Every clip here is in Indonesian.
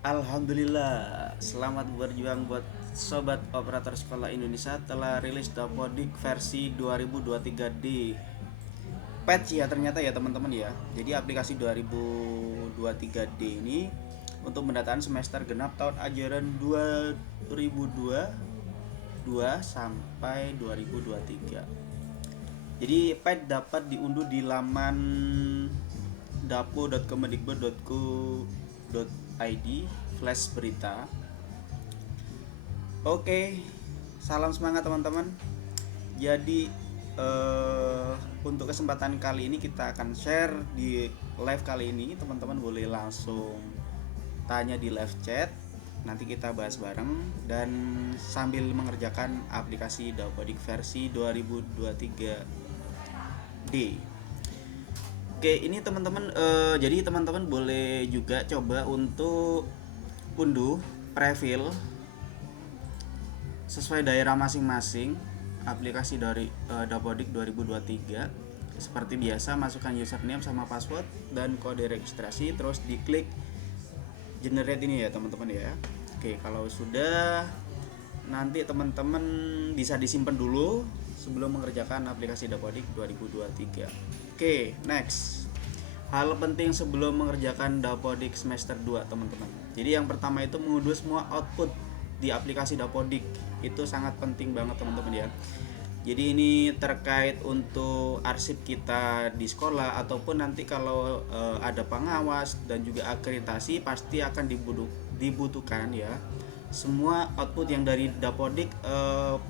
Alhamdulillah, selamat berjuang buat sobat operator sekolah Indonesia telah rilis Dapodik versi 2023 d patch ya ternyata ya teman-teman ya. Jadi aplikasi 2023 d ini untuk pendataan semester genap tahun ajaran 2022 sampai 2023. Jadi patch dapat diunduh di laman dapo.kemendikbud.go.id flash berita. Oke, salam semangat teman-teman. Jadi untuk kesempatan kali ini kita akan share di live kali ini. Teman-teman boleh langsung tanya di live chat. Nanti kita bahas bareng dan sambil mengerjakan aplikasi Dapodik versi 2023 D. Oke, ini teman-teman jadi teman-teman boleh juga coba untuk unduh preview sesuai daerah masing-masing aplikasi dari Dapodik 2023. Seperti biasa, masukkan username sama password dan kode registrasi, terus diklik generate ini ya teman-teman ya. Oke, kalau sudah, nanti teman-teman bisa disimpan dulu sebelum mengerjakan aplikasi Dapodik 2023. Oke, next. Hal penting sebelum mengerjakan Dapodik semester 2 teman-teman. Jadi yang pertama itu mengunduh semua output di aplikasi Dapodik. Itu sangat penting banget teman-teman ya. Jadi ini terkait untuk arsip kita di sekolah ataupun nanti kalau ada pengawas dan juga akreditasi pasti akan dibutuhkan ya. Semua output yang dari Dapodik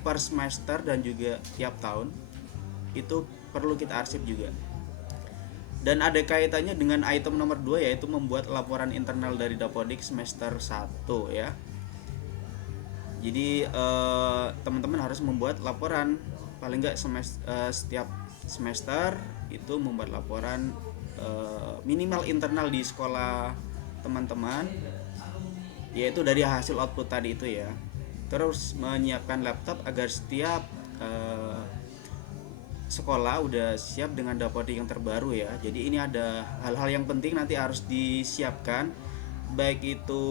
per semester dan juga tiap tahun itu perlu kita arsip juga. Dan ada kaitannya dengan item nomor 2 yaitu membuat laporan internal dari Dapodik semester 1 ya. Jadi teman-teman harus membuat laporan paling nggak setiap semester itu membuat laporan minimal internal di sekolah teman-teman, yaitu dari hasil output tadi itu ya. Terus menyiapkan laptop agar setiap sekolah udah siap dengan Dapodik yang terbaru ya. Jadi ini ada hal-hal yang penting nanti harus disiapkan, baik itu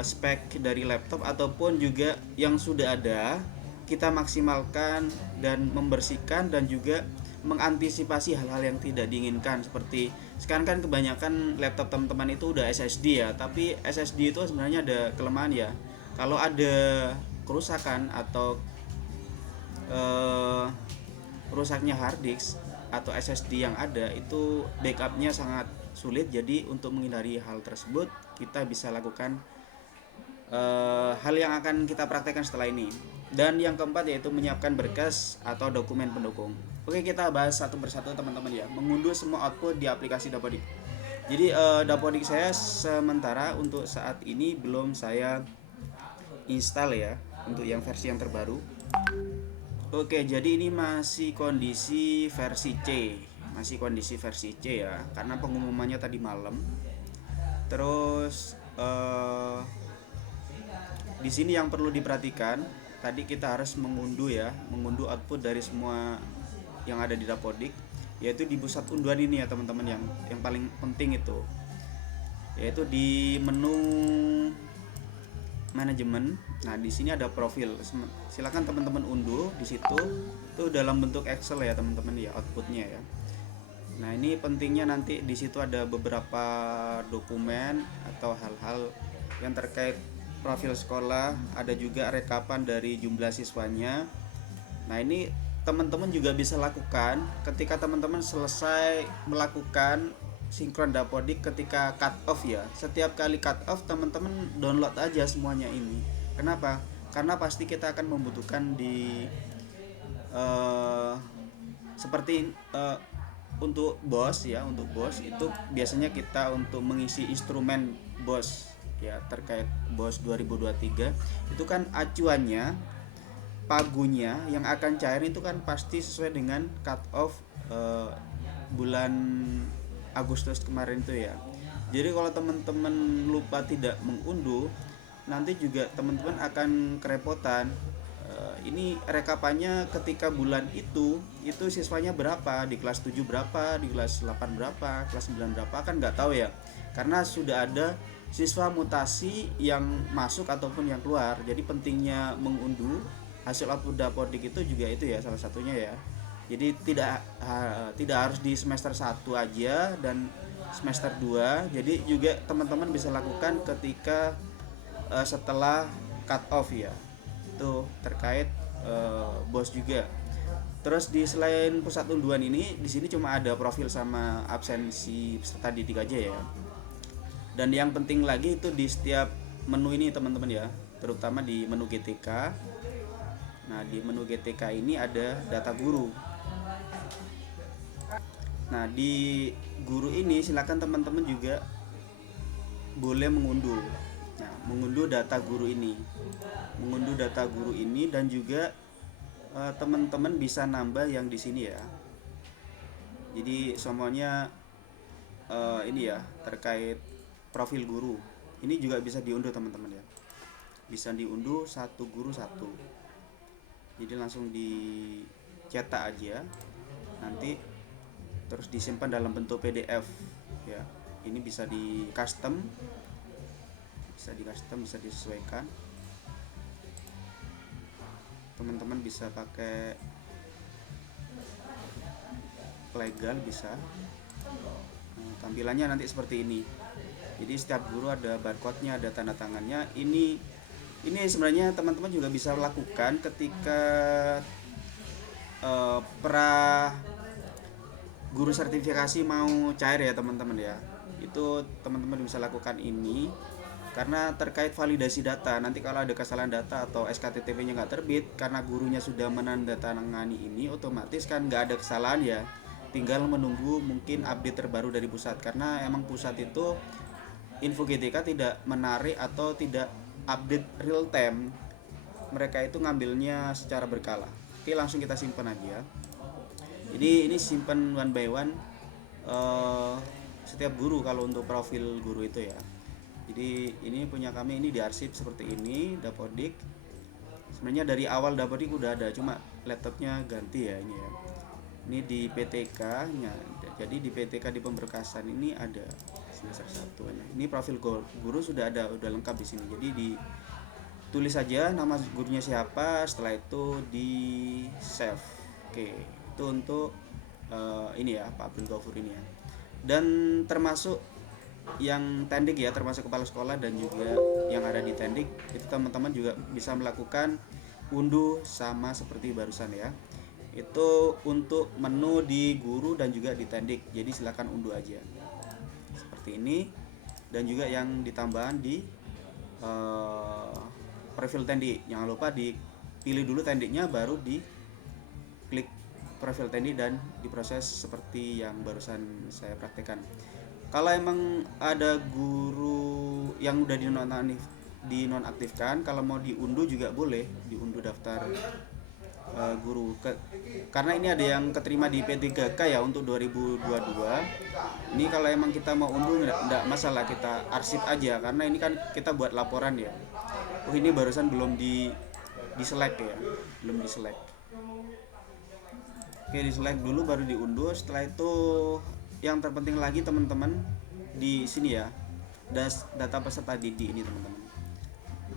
spek dari laptop ataupun juga yang sudah ada kita maksimalkan dan membersihkan dan juga mengantisipasi hal-hal yang tidak diinginkan. Seperti sekarang kan kebanyakan laptop teman-teman itu udah SSD ya, tapi SSD itu sebenarnya ada kelemahan ya. Kalau ada kerusakan atau rusaknya hard disk atau SSD yang ada itu backupnya sangat sulit. Jadi untuk menghindari hal tersebut kita bisa lakukan hal yang akan kita praktekkan setelah ini. Dan yang keempat yaitu menyiapkan berkas atau dokumen pendukung. Oke, kita bahas satu persatu teman-teman ya. Mengunduh semua output di aplikasi Dapodik. Jadi Dapodik saya sementara untuk saat ini belum saya install ya untuk yang versi yang terbaru. Oke, jadi ini masih kondisi versi C. Masih kondisi versi C ya, karena pengumumannya tadi malam. Terus di sini yang perlu diperhatikan, tadi kita harus mengunduh ya, mengunduh output dari semua yang ada di Dapodik, yaitu di pusat unduhan ini ya teman-teman, yang paling penting itu yaitu di menu manajemen. Nah, di sini ada profil. Silakan teman-teman unduh di situ. Itu dalam bentuk Excel ya teman-teman ya outputnya ya. Nah, ini pentingnya nanti di situ ada beberapa dokumen atau hal-hal yang terkait profil sekolah, ada juga rekapan dari jumlah siswanya. Nah, ini teman-teman juga bisa lakukan ketika teman-teman selesai melakukan sinkron Dapodik ketika cut off ya. Setiap kali cut off teman-teman download aja semuanya ini. Kenapa? Karena pasti kita akan membutuhkan di seperti untuk BOS ya, untuk BOS itu biasanya kita untuk mengisi instrumen BOS ya, terkait BOS 2023 itu kan acuannya pagunya yang akan cair itu kan pasti sesuai dengan cut off bulan Agustus kemarin itu ya. Jadi kalau teman-teman lupa tidak mengunduh, nanti juga teman-teman akan kerepotan. Ini rekapannya ketika bulan itu siswanya berapa, di kelas 7 berapa, di kelas 8 berapa, kelas 9 berapa, kan nggak tahu ya. Karena sudah ada siswa mutasi yang masuk ataupun yang keluar. Jadi pentingnya mengunduh hasil output Dapodik itu juga itu ya salah satunya ya. Jadi tidak harus di semester 1 aja dan semester 2. Jadi juga teman-teman bisa lakukan ketika setelah cut off ya. Itu terkait BOS juga. Terus di selain pusat unduan ini, di sini cuma ada profil sama absensi peserta didik aja ya. Dan yang penting lagi itu di setiap menu ini teman-teman ya, terutama di menu GTK. Nah, di menu GTK ini ada data guru. Nah, di guru ini silakan teman-teman juga boleh mengunduh. Nah, mengunduh data guru ini. Mengunduh data guru ini dan juga teman-teman bisa nambah yang di sini ya. Jadi semuanya ini ya terkait profil guru. Ini juga bisa diunduh teman-teman ya. Bisa diunduh satu guru satu. Jadi langsung dicetak aja. Nanti terus disimpan dalam bentuk PDF ya. Ini bisa di custom. Bisa disesuaikan. Teman-teman bisa pakai legal bisa. Tampilannya nanti seperti ini. Jadi setiap guru ada barcode-nya, ada tanda tangannya. Ini sebenarnya teman-teman juga bisa lakukan ketika pra guru sertifikasi mau cair ya teman-teman ya. Itu teman-teman bisa lakukan ini karena terkait validasi data. Nanti kalau ada kesalahan data atau SKTTP-nya nggak terbit karena gurunya sudah menandatangani ini, otomatis kan nggak ada kesalahan ya. Tinggal menunggu mungkin update terbaru dari pusat, karena emang pusat itu info GTK tidak menarik atau tidak update real time. Mereka itu ngambilnya secara berkala. Oke, langsung kita simpan aja. Jadi ini simpan one by one setiap guru kalau untuk profil guru itu ya. Jadi ini punya kami ini diarsip seperti ini Dapodik. Sebenarnya dari awal Dapodik udah ada, cuma laptopnya ganti ya ini ya. Ini di PTK nya. Jadi di PTK di pemberkasan ini ada semester 1. Ini profil guru sudah ada, udah lengkap di sini. Jadi ditulis saja nama gurunya siapa, setelah itu di save. Oke, itu untuk ini ya Pak Abdul Ghafur ini ya. Dan termasuk yang tendik ya, termasuk kepala sekolah dan juga yang ada di tendik, itu teman-teman juga bisa melakukan unduh sama seperti barusan ya. Itu untuk menu di guru dan juga di tendik. Jadi silakan unduh aja seperti ini. Dan juga yang ditambahan di profil tendik, jangan lupa dipilih dulu tendiknya, baru di klik profil tendik dan diproses seperti yang barusan saya praktekkan. Kalau emang ada guru yang udah dinonaktifkan, kalau mau diunduh juga boleh, diunduh daftar guru karena ini ada yang keterima di P3K ya untuk 2022. Ini kalau emang kita mau unduh enggak masalah, kita arsip aja karena ini kan kita buat laporan ya. Ini barusan belum di select ya, belum di select. Oke, di select dulu baru diunduh. Setelah itu yang terpenting lagi teman-teman di sini ya, data peserta didik ini teman-teman.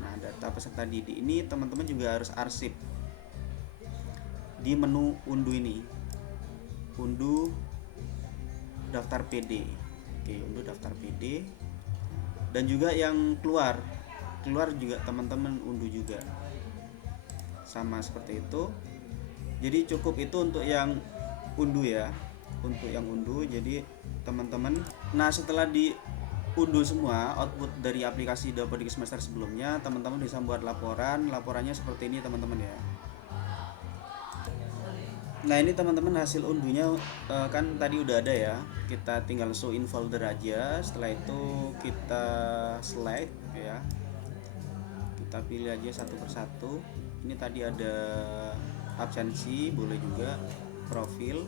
Nah, data peserta didik ini teman-teman juga harus arsip di menu unduh ini, unduh daftar PD. Oke, unduh daftar PD. Dan juga yang keluar juga teman-teman unduh juga sama seperti itu. Jadi cukup itu untuk yang unduh ya, untuk yang unduh. Jadi teman-teman, nah setelah diunduh semua output dari aplikasi Dapodik semester sebelumnya, teman-teman bisa buat laporannya seperti ini teman-teman ya. Nah ini teman-teman hasil unduhnya kan tadi udah ada ya, kita tinggal show in folder aja. Setelah itu kita select ya, kita pilih aja satu persatu. Ini tadi ada absensi, boleh juga profil.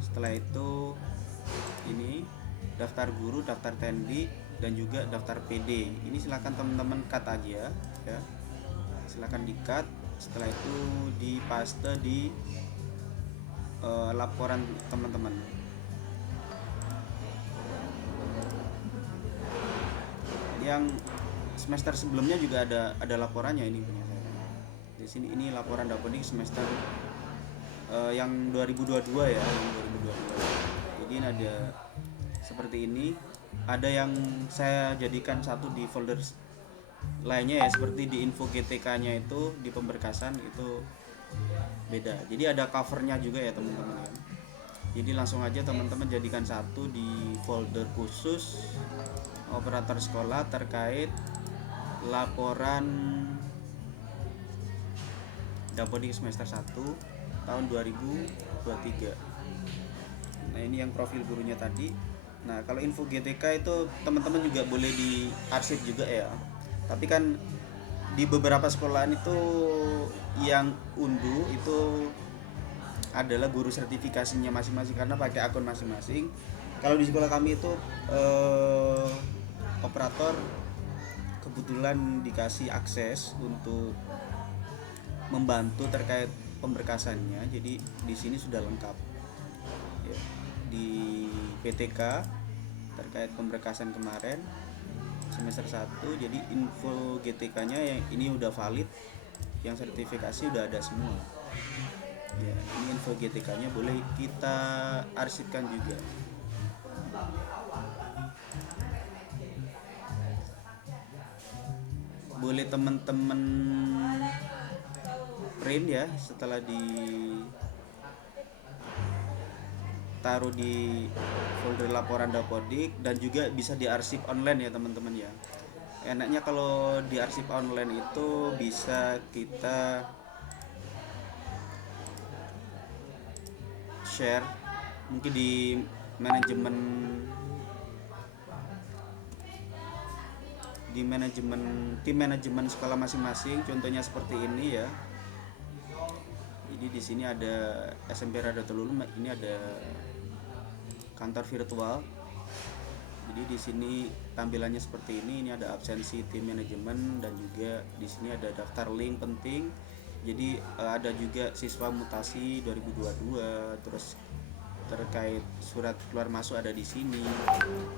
Setelah itu ini daftar guru, daftar tendik, dan juga daftar PD. Ini silakan teman-teman cut aja ya, silakan di cut. Setelah itu dipaste di laporan teman-teman. Ini yang semester sebelumnya juga ada laporannya ini punya saya. Di sini ini laporan Dapodik semester yang 2022 ya, yang 2022. Jadi ini ada seperti ini. Ada yang saya jadikan satu di folder lainnya ya, seperti di info GTK-nya itu di pemberkasan itu beda. Jadi ada covernya juga ya teman-teman ya. Jadi langsung aja teman-teman jadikan satu di folder khusus operator sekolah terkait laporan Dapodik semester 1 tahun 2023. Nah ini yang profil gurunya tadi. Nah kalau info GTK itu teman-teman juga boleh diarsip juga ya. Tapi kan di beberapa sekolahan itu yang unduh itu adalah guru sertifikasinya masing-masing karena pakai akun masing-masing. Kalau di sekolah kami itu operator kebetulan dikasih akses untuk membantu terkait pemberkasannya. Jadi di sini sudah lengkap ya. Di PTK terkait pemberkasan kemarin semester 1, jadi info GTK-nya yang ini udah valid, yang sertifikasi udah ada semua. Ya, ini info GTK-nya boleh kita arsipkan juga. Boleh teman-teman print ya setelah taruh di folder laporan Dapodik, dan juga bisa diarsip online ya teman-teman ya. Enaknya kalau diarsip online itu bisa kita share mungkin di tim manajemen sekolah masing-masing. Contohnya seperti ini ya. Jadi di sini ada SMP Rada Telulu, ini ada kantor virtual. Jadi di sini tampilannya seperti ini. Ini ada absensi tim manajemen dan juga di sini ada daftar link penting. Jadi ada juga siswa mutasi 2022, terus terkait surat keluar masuk ada di sini.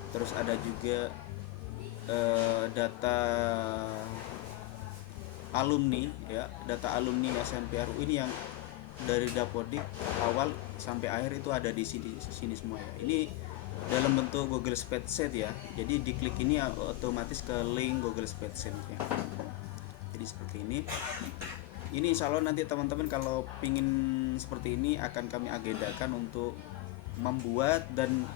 Terus ada juga data alumni ya, data alumni SMPRU ini yang dari Dapodik awal sampai akhir itu ada di sini semua ya. Ini dalam bentuk Google Spreadsheet ya. Jadi diklik ini otomatis ke link Google Spreadsheet ya. Jadi seperti ini. Ini insya Allah nanti teman-teman kalau pingin seperti ini akan kami agendakan untuk membuat, dan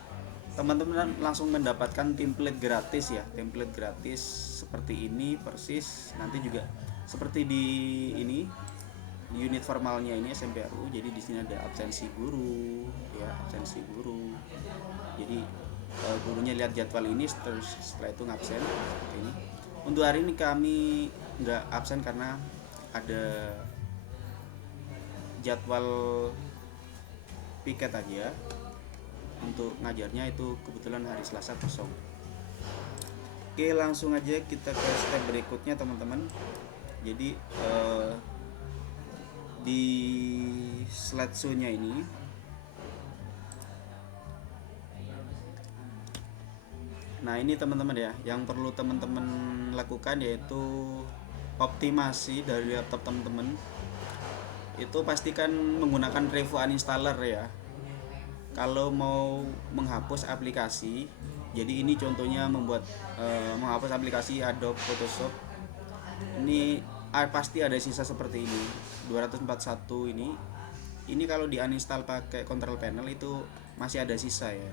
teman-teman langsung mendapatkan template gratis ya. Template gratis seperti ini persis. Nanti juga seperti di ini unit formalnya ini SMPRU. Jadi di sini ada absensi guru ya, absensi guru. Jadi gurunya lihat jadwal ini, terus setelah itu ngabsen seperti ini. Untuk hari ini kami nggak absen karena ada jadwal piket aja. Untuk ngajarnya itu kebetulan hari Selasa kosong. Oke, langsung aja kita ke step berikutnya teman-teman. Jadi di slideshow-nya ini nah ini teman-teman ya, yang perlu teman-teman lakukan yaitu optimasi dari laptop teman-teman. Itu pastikan menggunakan Revo Uninstaller ya. Kalau mau menghapus aplikasi, jadi ini contohnya menghapus aplikasi Adobe Photoshop. Ini pasti ada sisa seperti ini 241 ini. Ini kalau di uninstall pakai control panel itu masih ada sisa ya.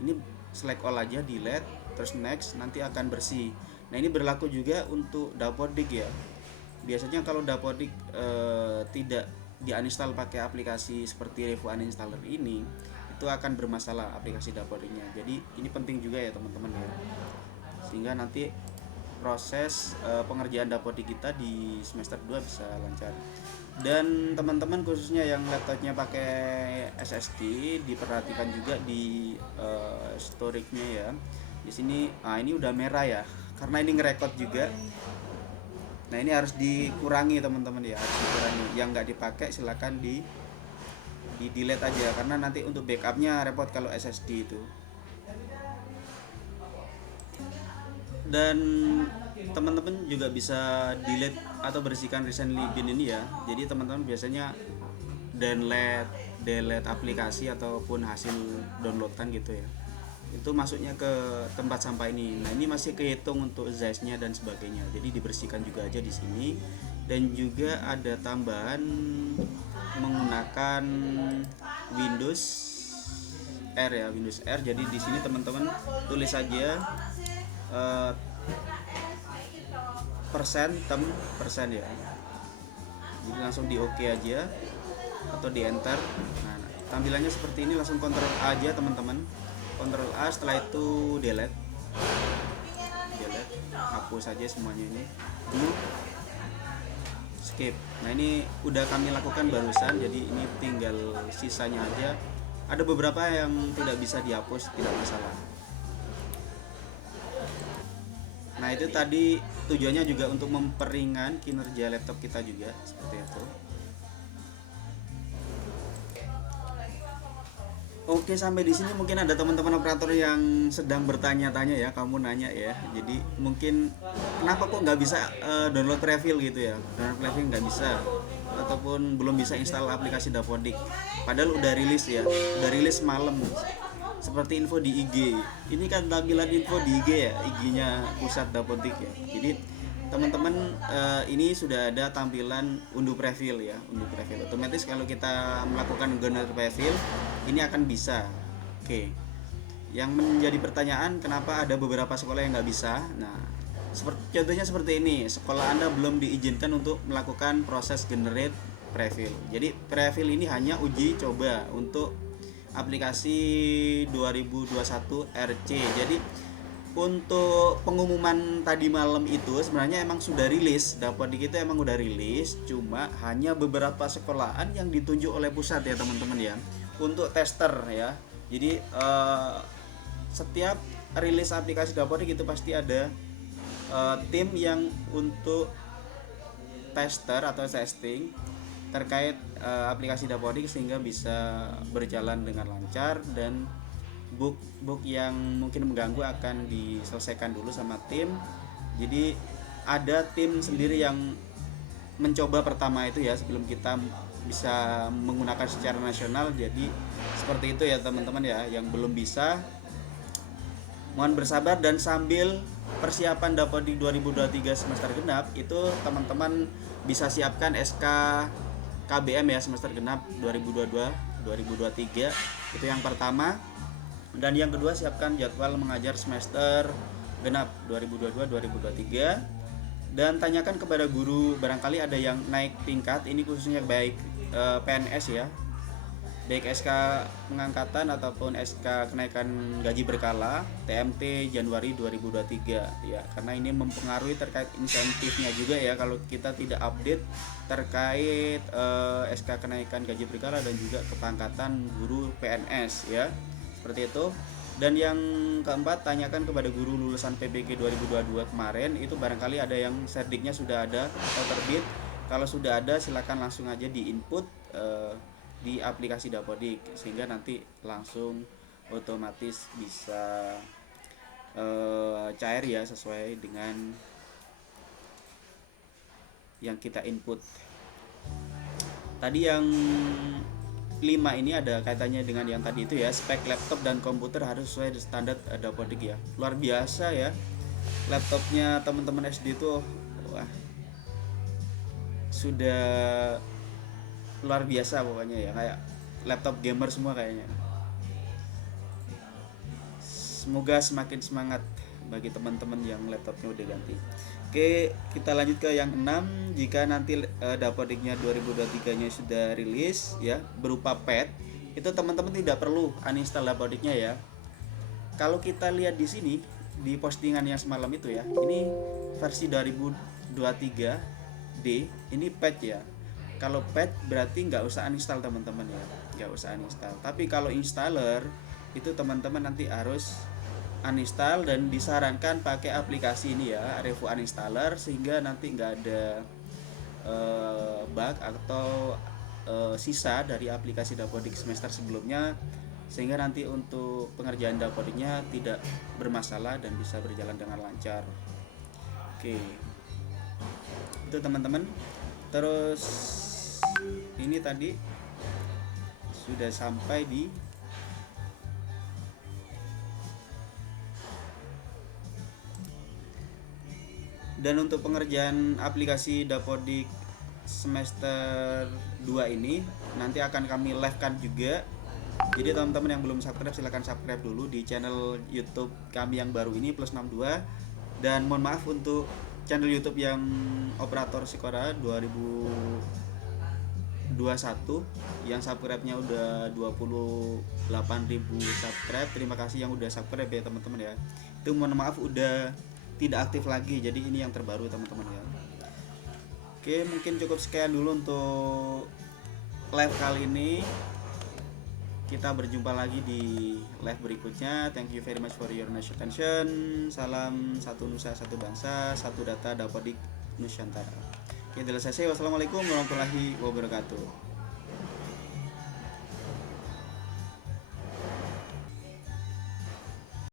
Ini select all aja, delete, terus next, nanti akan bersih. Nah ini berlaku juga untuk Dapodik ya. Biasanya kalau Dapodik tidak di uninstall pakai aplikasi seperti Revo Uninstaller ini, itu akan bermasalah aplikasi Dapodiknya. Jadi ini penting juga ya teman-teman ya, sehingga nanti proses pengerjaan Dapodik kita di semester 2 bisa lancar. Dan teman-teman khususnya yang laptopnya pakai SSD, diperhatikan juga di storage-nya ya. Di sini ini udah merah ya, karena ini ngerekod juga. Nah ini harus dikurangi teman-teman ya, harus dikurangi. Yang nggak dipakai silakan di delete aja, karena nanti untuk backupnya repot kalau SSD itu. Dan teman-teman juga bisa delete atau bersihkan recently bin ini ya. Jadi teman-teman biasanya delete aplikasi ataupun hasil downloadan gitu ya, itu masuknya ke tempat sampah ini. Nah, ini masih kehitung untuk size-nya dan sebagainya. Jadi dibersihkan juga aja di sini. Dan juga ada tambahan menggunakan Windows R ya, Windows R. Jadi di sini teman-teman tulis saja persen ya. Jadi langsung di OK aja atau di enter. Nah, tampilannya seperti ini, langsung Ctrl A aja teman-teman. Ctrl A, setelah itu delete, hapus saja semuanya ini. Skip. Nah, ini udah kami lakukan barusan, jadi ini tinggal sisanya aja. Ada beberapa yang tidak bisa dihapus, tidak masalah. Nah, itu tadi tujuannya juga untuk memperingan kinerja laptop kita juga, seperti itu. Oke, sampai di sini mungkin ada teman-teman operator yang sedang bertanya-tanya ya, kamu nanya ya. Jadi mungkin kenapa kok nggak bisa download prefill gitu ya? Download prefill nggak bisa, ataupun belum bisa install aplikasi Dapodik. Padahal udah rilis ya, udah rilis malam. Seperti info di IG. Ini kan tampilan info di IG ya, IG-nya pusat Dapodik ya. Jadi teman-teman, ini sudah ada tampilan unduh prefill ya, unduh prefill. Otomatis kalau kita melakukan download prefill ini akan bisa. Oke. Yang menjadi pertanyaan, kenapa ada beberapa sekolah yang nggak bisa? Nah, contohnya seperti ini, sekolah Anda belum diizinkan untuk melakukan proses generate prefill. Jadi prefill ini hanya uji coba untuk aplikasi 2021 RC. Jadi untuk pengumuman tadi malam itu sebenarnya emang sudah rilis, Dapodik itu emang udah rilis, cuma hanya beberapa sekolahan yang ditunjuk oleh pusat ya teman-teman ya, untuk tester ya. Jadi setiap rilis aplikasi Dapodik itu pasti ada tim yang untuk tester atau testing terkait aplikasi Dapodik sehingga bisa berjalan dengan lancar, dan bug yang mungkin mengganggu akan diselesaikan dulu sama tim. Jadi ada tim sendiri yang mencoba pertama itu ya, sebelum kita bisa menggunakan secara nasional. Jadi seperti itu ya teman-teman ya. Yang belum bisa, mohon bersabar, dan sambil persiapan Dapodik 2023 semester genap itu teman-teman bisa siapkan SK KBM ya, semester genap 2022-2023. Itu yang pertama. Dan yang kedua, siapkan jadwal mengajar semester genap 2022-2023. Dan tanyakan kepada guru, barangkali ada yang naik tingkat, ini khususnya baik PNS ya, baik SK pengangkatan ataupun SK kenaikan gaji berkala TMT Januari 2023 ya, karena ini mempengaruhi terkait insentifnya juga ya kalau kita tidak update terkait SK kenaikan gaji berkala dan juga kepangkatan guru PNS ya, seperti itu. Dan yang keempat, tanyakan kepada guru lulusan PBG 2022 kemarin, itu barangkali ada yang serdiknya sudah ada atau terbit. Kalau sudah ada, silakan langsung aja di input di aplikasi Dapodik, sehingga nanti langsung otomatis bisa cair ya, sesuai dengan yang kita input. Tadi yang 5 ini ada kaitannya dengan yang tadi itu ya, spek laptop dan komputer harus sesuai standar Dapodik ya. Luar biasa ya, laptopnya teman-teman SD itu wah, sudah luar biasa pokoknya ya, kayak laptop gamer semua kayaknya. Semoga semakin semangat bagi teman-teman yang laptopnya udah ganti. Oke, kita lanjut ke yang 6. Jika nanti Dapodiknya 2023 nya sudah rilis ya, berupa pad, itu teman-teman tidak perlu uninstall Dapodiknya ya. Kalau kita lihat di sini di postingan yang semalam itu ya, ini versi 2023D, ini pad ya. Kalau pad berarti nggak usah uninstall teman-teman ya, nggak usah uninstall. Tapi kalau installer itu teman-teman nanti harus uninstall, dan disarankan pakai aplikasi ini ya, Revo Uninstaller, sehingga nanti nggak ada bug atau sisa dari aplikasi Dapodik semester sebelumnya, sehingga nanti untuk pengerjaan Dapodiknya tidak bermasalah dan bisa berjalan dengan lancar. Oke, itu teman-teman. Terus ini tadi sudah sampai di dan untuk pengerjaan aplikasi Dapodik semester 2 ini nanti akan kami live kan juga. Jadi teman-teman yang belum subscribe silahkan subscribe dulu di channel YouTube kami yang baru ini Plus62. Dan mohon maaf untuk channel YouTube yang operator Sikora 2021 yang subscribe-nya udah 28.000 subscribe. Terima kasih yang udah subscribe ya teman-teman ya. Itu mohon maaf udah tidak aktif lagi, jadi ini yang terbaru teman-teman ya. Oke, mungkin cukup sekian dulu untuk live kali ini. Kita berjumpa lagi di live berikutnya. Thank you very much for your attention. Salam satu nusa, satu bangsa, satu data Dapodik Nusantara. Oke, wassalamualaikum warahmatullahi wabarakatuh.